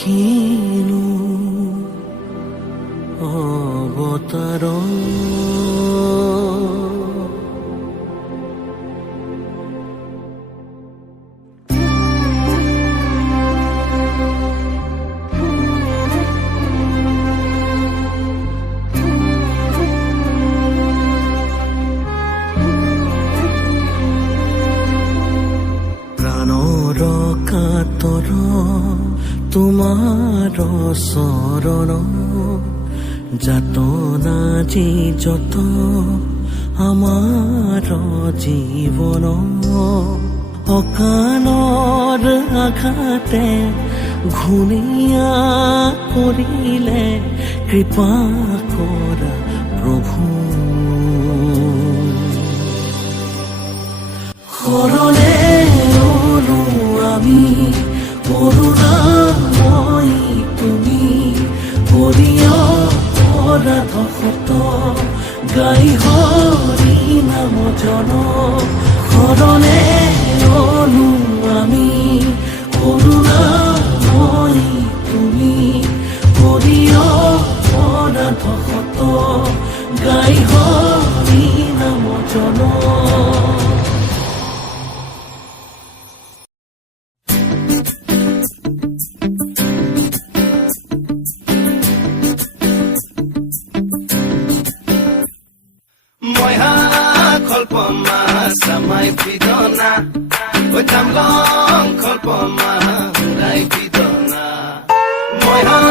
কিনো অৱতাৰ প্ৰাণৰ কাতৰ তোমাৰ চৰণ যাতনা যি যত আমাৰ জীৱন অকালৰ আঘাতে ঘূণীয়া কৰিলে কৃপা কৰা প্ৰভু শৰণে ৰলো আমি কৰুণাময়ী তুমি হৰিয় অপৰাধ শত গাই হৰি নাম জন শৰণে ৰলো আমি করুণাময়ী তুমি হরিয় অপরাধ শত গাই হরি নাম জন Samai pidona, oi tam long kolpoma, hurai pidona. Moi ha